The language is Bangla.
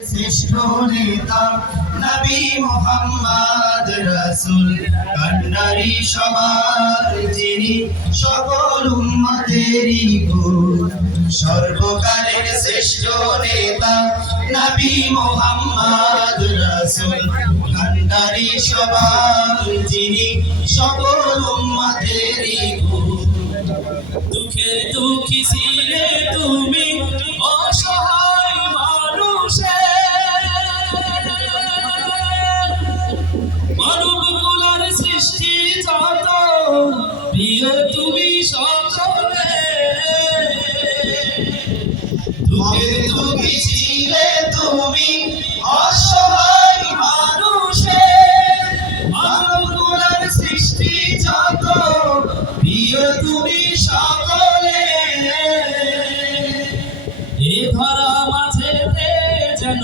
শ্রেষ্ঠ নেতা নবী মুহাম্মদ রাসূল কান্ডারি সবার যিনি সকল উম্মতেরই গুরু সর্বকালের শ্রেষ্ঠ নেতা নবী মুহাম্মদ রাসূল কান্ডারি সবার যিনি সকল উম্মতেরই গুরু দুঃখের দুঃখী ছিলে তুমি অসহায় মানবকুলার সৃষ্টি যত প্রিয় তুমি সকলে দুঃখের দুঃখী ছিলে তুমি অসহায় মানুষের মানবকুলার সৃষ্টি যত প্রিয় তুমি সকলে এ ধরা মাঝেতে যেন